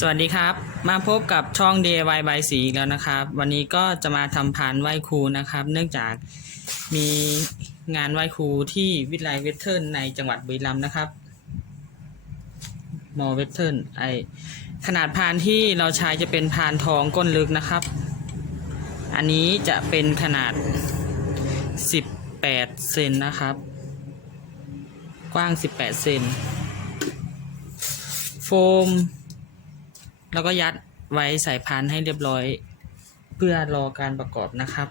สวัสดีครับ มาพบกับช่อง DIY ใบสีอีกแล้วนะครับ วันนี้ก็จะมาทำพานไหว้ครูนะครับ เนื่องจากมีงานไหว้ครูที่วิทยาลัยเวสเทิร์นในจังหวัดบุรีรัมย์นะครับมอเวสเทิร์นไอขนาดพานที่เราใช้จะเป็นพานทองก้นลึกนะครับ อันนี้จะเป็นขนาด 18เซนนะครับ กว้าง 18เซนโฟม แล้วก็ยัดไว้ใส่พานให้เรียบร้อย เพื่อรอการประกอบนะครับ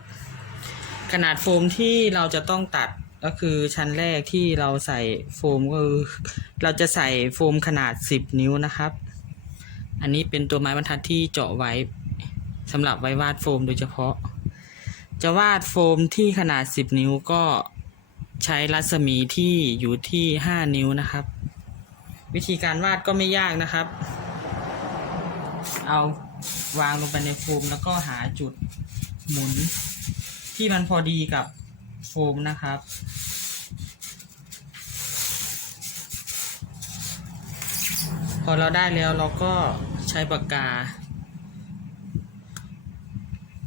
ขนาดโฟมที่เราจะต้องตัดก็คือชั้นแรกที่เราใส่โฟมก็คือเราจะใส่โฟมขนาด 10 นิ้วนะครับ อันนี้เป็นตัวไม้บรรทัดที่เจาะไว้สำหรับไว้วาดโฟมโดยเฉพาะ จะวาดโฟมที่ขนาด 10 นิ้วก็ใช้รัศมีที่อยู่ที่ 5 นิ้วนะครับ วิธีการวาดก็ไม่ยากนะครับ เอาวางลงไปในโฟมแล้วก็หาจุดหมุน ที่มันพอดีกับโฟมนะครับ พอเราได้แล้วเราก็ใช้ปากกา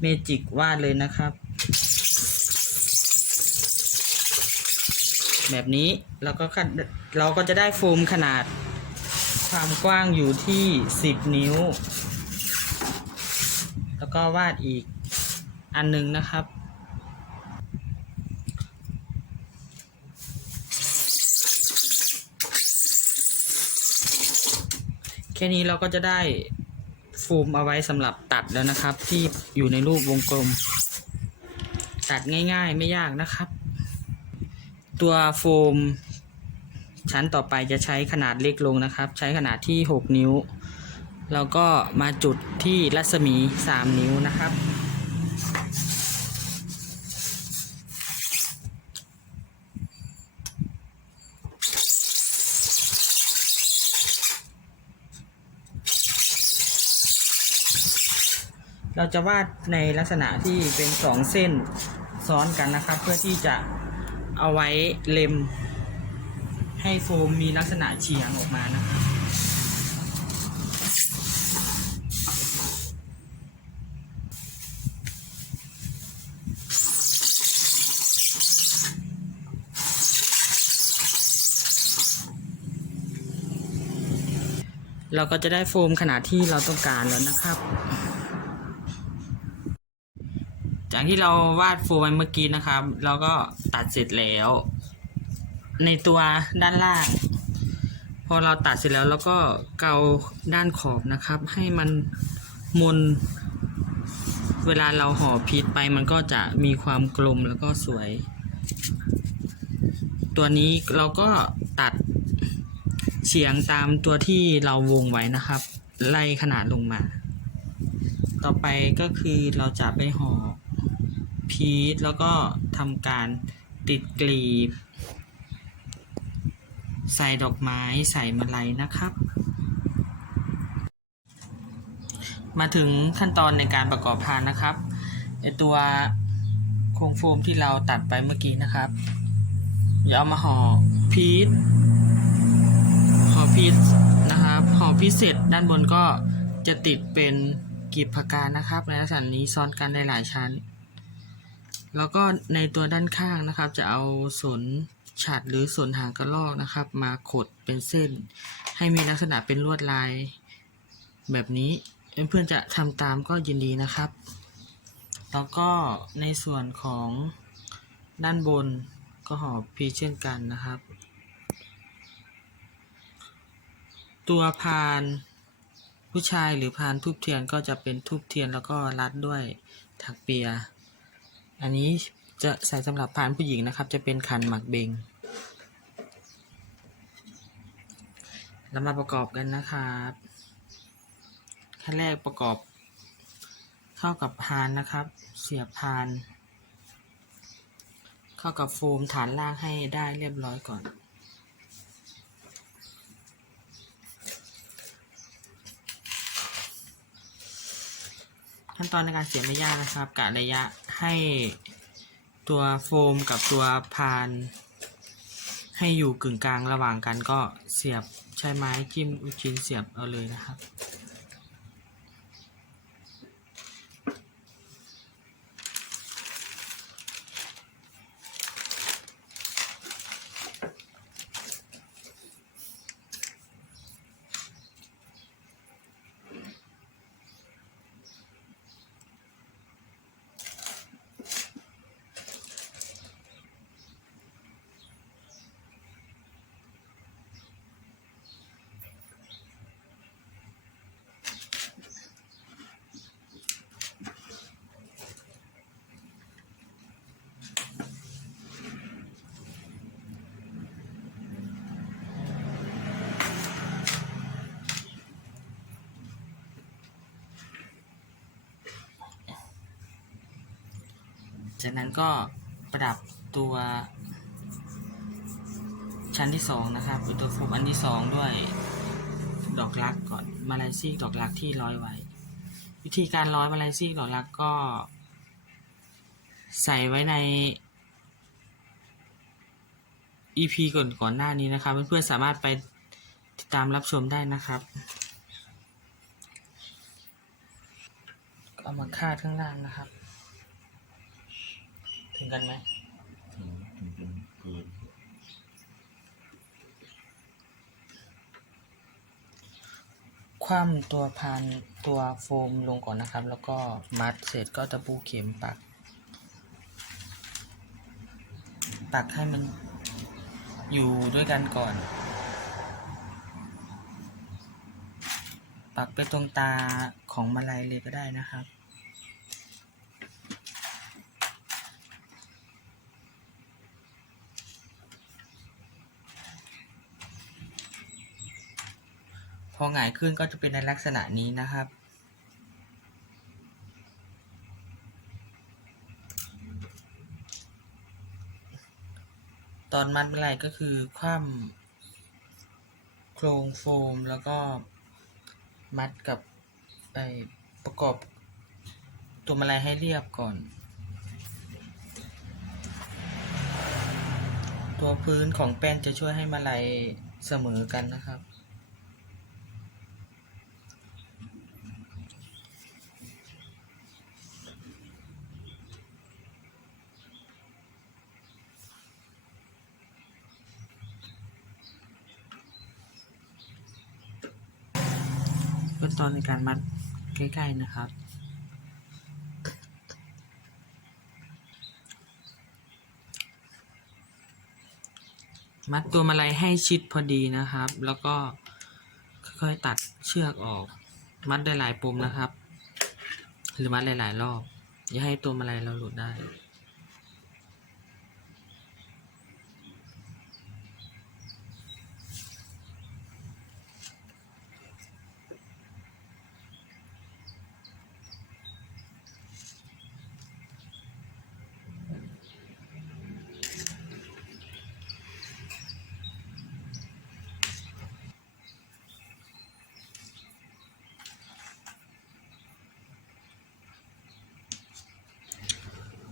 เมจิกวาดเลยนะครับ แบบนี้เราก็เราก็จะได้โฟมขนาด ความกว้างอยู่ที่ 10 นิ้ว แล้วก็วาดอีกอันหนึงนะครับ แค่นี้เราก็จะได้โฟมเอาไว้สำหรับตัดแล้วนะครับ ที่อยู่ในรูปวงกลม ตัดง่ายๆไม่ยากนะครับ ตัวโฟม ชั้นต่อไปจะใช้ขนาดเล็กลงนะครับ ใช้ขนาดที่ 6 นิ้ว แล้วก็มาจุดที่รัศมี 3 นิ้วนะครับ เราจะวาดในลักษณะที่เป็นสองเส้นซ้อนกันนะครับ เพื่อที่จะเอาไว้เล็ม ให้โฟมมีลักษณะเฉียงออกมานะครับเราก็จะได้โฟมขนาดที่เราต้องการแล้วนะครับ จากที่เราวาดโฟมไว้เมื่อกี้นะครับ เราก็ตัดเสร็จแล้ว ในตัวด้านล่าง พอเราตัดเสร็จแล้วเราก็เกาด้านขอบนะครับ ให้มันมนเวลาเราห่อพีชไปมันก็จะมีความกลมแล้วก็สวย ตัวนี้เราก็ตัดเฉียงตามตัวที่เราวงไว้นะครับ ไล่ขนาดลงมา ต่อไปก็คือเราจะไปห่อพีชแล้วก็ทำการติดกลีบ ใส่ดอกไม้ใส่มาลัยนะครับ มาถึงขั้นตอนในการประกอบพานนะครับไอตัวโครงโฟมที่เราตัดไปเมื่อกี้นะครับอย่าเอามาห่อพีชห่อพีชนะครับห่อพีชเสร็จด้านบนก็จะติดเป็นกีบผักกาดนะครับ ในลักษณะนี้ซ้อนกันได้หลายชั้น แล้วก็ในตัวด้านข้างนะครับ จะเอาสน ฉัดหรือส่วนหางกระรอกนะครับ มาขดเป็นเส้น ให้มีลักษณะเป็นลวดลาย แบบนี้เพื่อนๆจะทำตามก็ยินดีนะครับ แล้วก็ในส่วนของด้านบนก็ห่อพีเช่นกันนะครับ ตัวพานผู้ชายหรือพานทูบเทียนก็จะเป็นทูบเทียนแล้วก็รัดด้วยถักเปีย อันนี้ จะใส่สำหรับพานผู้หญิงนะครับ จะเป็นขันหมักเบงเรามาประกอบกันนะครับขั้นแรกประกอบเข้ากับพานนะครับ เสียบพาน เข้ากับโฟมฐานล่างให้ได้เรียบร้อยก่อนขั้นตอนในการเสียบไม่ยากนะครับกะระยะให้ ตัวโฟมกับตัวพาน ให้อยู่กึ่งกลางระหว่างกันก็เสียบใช้ไม้จิ้มลูกชิ้นเสียบเอาเลยนะครับ จากนั้นก็ประดับตัว ชั้นที่สองนะครับเป็นตัวโฟมอันที่สองด้วยดอกรักก่อนมาลายซีกดอกรักที่ร้อยไว้ วิธีการร้อยมาลายซีกดอกรักก็ ใส่ไว้ใน EP ก่อนก่อนหน้านี้นะครับ เพื่อนๆสามารถไปติดตามรับชมได้นะครับเอามาคาดข้างล่างนะครับ ถึงกันไหมถึงถึงเป็นเกินคว่ำตัวพันตัวโฟมลงก่อนนะครับ แล้วก็มัดเสร็จก็ตะปูเข็มปัก ปักให้มันอยู่ด้วยกันก่อน ปักไปตรงตาของมาลัยเลยก็ได้นะครับ พอหงายขึ้นก็จะเป็นในลักษณะนี้นะครับ ตอนมัดมาลัยก็คือคว่ำโครงโฟมแล้วก็มัดกับไอประกอบตัวมาลัยให้เรียบก่อน ตัวพื้นของแป้นจะช่วยให้มาลัยเสมอกันนะครับ ตอนในการมัดใกล้ๆนะครับ มัดตัวมาลัยให้ชิดพอดีนะครับ แล้วก็ค่อยๆตัดเชือกออก มัดได้หลายปมนะครับ หรือมัดหลายๆรอบอย่าให้ตัวมาลัยเราหลุดได้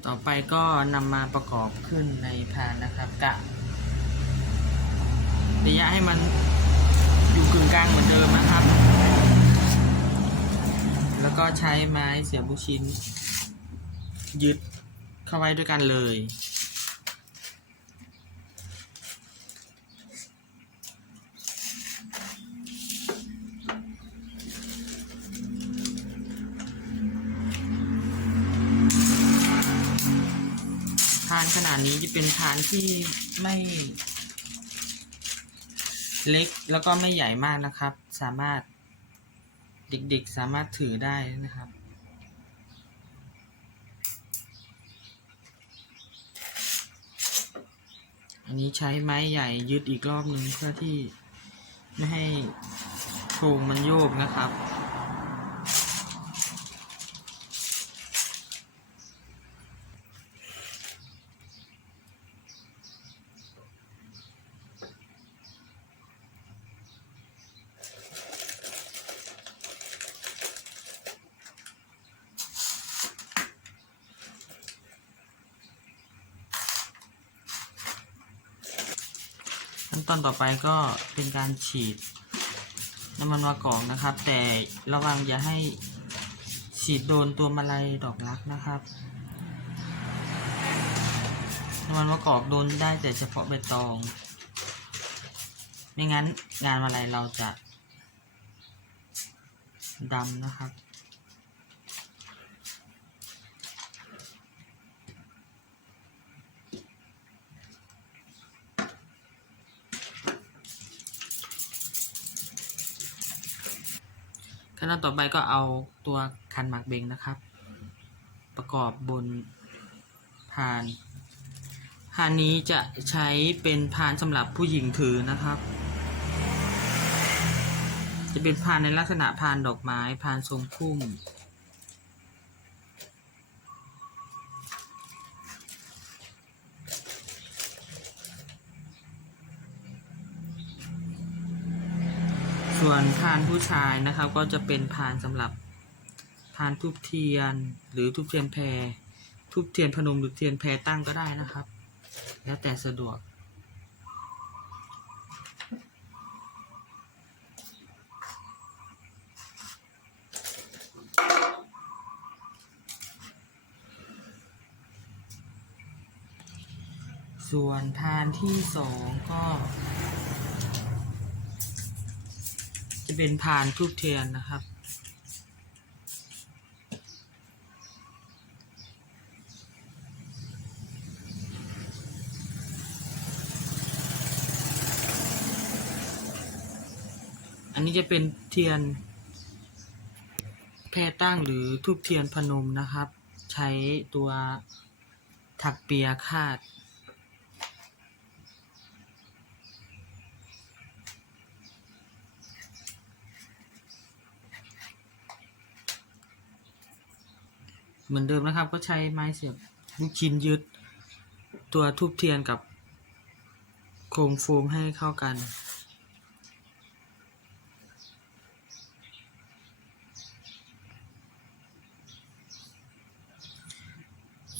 ต่อไปก็นำมาประกอบขึ้นในพานนะครับกะระยะให้มันอยู่กึ่งกลางเหมือนเดิมนะครับ แล้วก็ใช้ไม้เสียบลูกชิ้น ยึดเข้าไว้ด้วยกันเลยานขนาดนี้จะเป็นพานที่ไม่ เล็กแล้วก็ไม่ใหญ่มากนะครับ สามารถเด็กๆสามารถถือได้นะครับ อันนี้ใช้ไม้ใหญ่ยึดอีกรอบหนึ่งเพื่อที่ไม่ให้โครงมันโยกนะครับ ตอนต่อไปก็เป็นการฉีดน้ำมันมะกอกนะครับ แต่ระวังอย่าให้ฉีดโดนตัวมาลัยดอกรักนะครับน้ำมันมะกอกโดนได้แต่เฉพาะใบตอง ไม่งั้นงานมาลัยเราจะดำนะครับ ขั้นตอนต่อไปก็เอาตัวคันหมากเบงนะครับ ประกอบบนพานพานนี้จะใช้เป็นพานสำหรับผู้หญิงถือนะครับ จะเป็นพานในลักษณะพานดอกไม้พานทรงพุ่ม ส่วนพานผู้ชายนะครับก็จะเป็นพานสำหรับพานทูบเทียน หรือทูบเทียนแพรทูบเทียนพนมหรือเทียนแพรตั้งก็ได้นะครับ แล้วแต่สะดวก ส่วนพานที่สองก็ จะเป็นพานทูบเทียนนะครับ อันนี้จะเป็นเทียนแพรตั้งหรือทูบเทียนพนมนะครับ ใช้ตัวถักเปียคาด เหมือนเดิมนะครับ ก็ใช้ไม้เสียบลูกชิ้นยึด ตัวทูบเทียนกับโครงโฟมให้เข้ากัน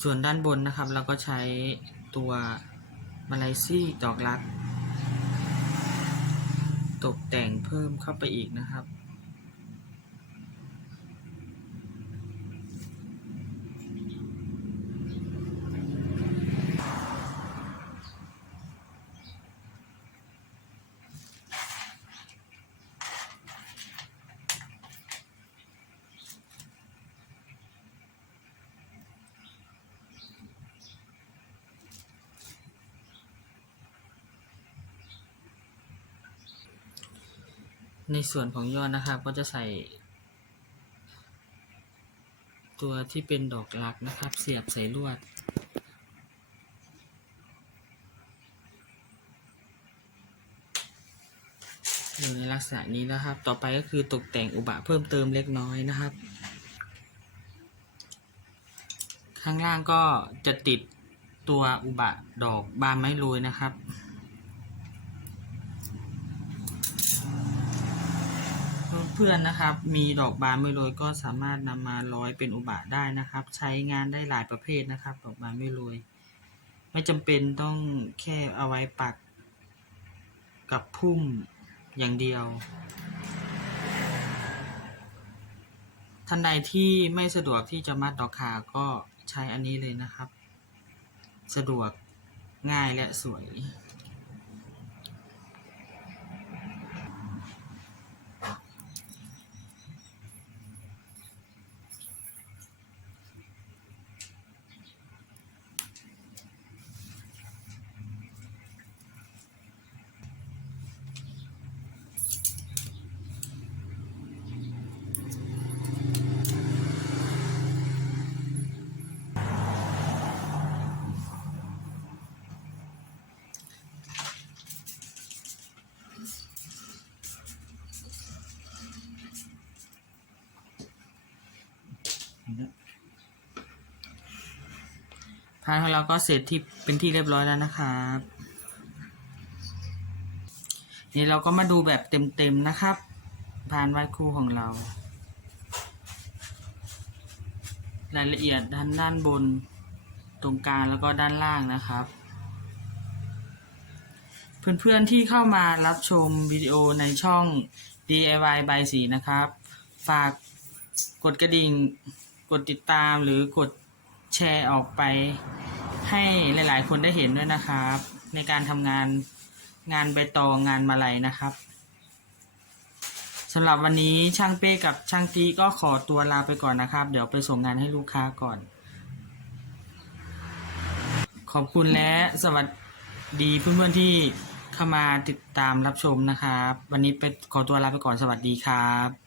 ส่วนด้านบนนะครับเราก็ใช้ตัวมาลายซี่ดอกรัก ตกแต่งเพิ่มเข้าไปอีกนะครับ ในส่วนของยอดนะครับ ก็จะใส่ ตัวที่เป็นดอกรักนะครับ เสียบใส่ลวด อยู่ในลักษณะนี้นะครับ ต่อไปก็คือตกแต่งอุบะเพิ่มเติมเล็กน้อยนะครับ ข้างล่างก็จะติดตัวอุบะดอกบานไม้โรยนะครับ เพื่อนๆนะครับ มีดอกบานไม่โรยก็สามารถนำมาร้อยเป็นอุบะได้นะครับ ใช้งานได้หลายประเภทนะครับ ดอกบานไม่โรย ไม่จำเป็นต้องแค่เอาไว้ปักกับพุ่มอย่างเดียว ท่านใดที่ไม่สะดวกที่จะมัดดอกขาก็ใช้อันนี้เลยนะครับ สะดวกง่ายและสวย พานของเราก็เสร็จที่เป็นที่เรียบร้อยแล้วนะครับนี่เราก็มาดูแบบเต็มๆนะครับพานไหว้ครูของเรา รายละเอียดด้านด้านบนตรงกลางแล้วก็ด้านล่างนะครับ เพื่อนๆที่เข้ามารับชมวิดีโอในช่อง DIY by สีนะครับ ฝากกดกระดิ่ง กดติดตามหรือกด แชร์ออกไปให้หลาย ๆ คนได้เห็นด้วยนะครับ ในการทำงานงานใบตองงานมาลัยนะครับสำหรับวันนี้ช่างเป้กับช่างตีก็ขอตัวลาไปก่อนนะครับ เดี๋ยวไปส่งงานให้ลูกค้าก่อน ขอบคุณและสวัสดีเพื่อนๆที่เข้ามาติดตามรับชมนะครับ วันนี้ไปขอตัวลาไปก่อนสวัสดีครับ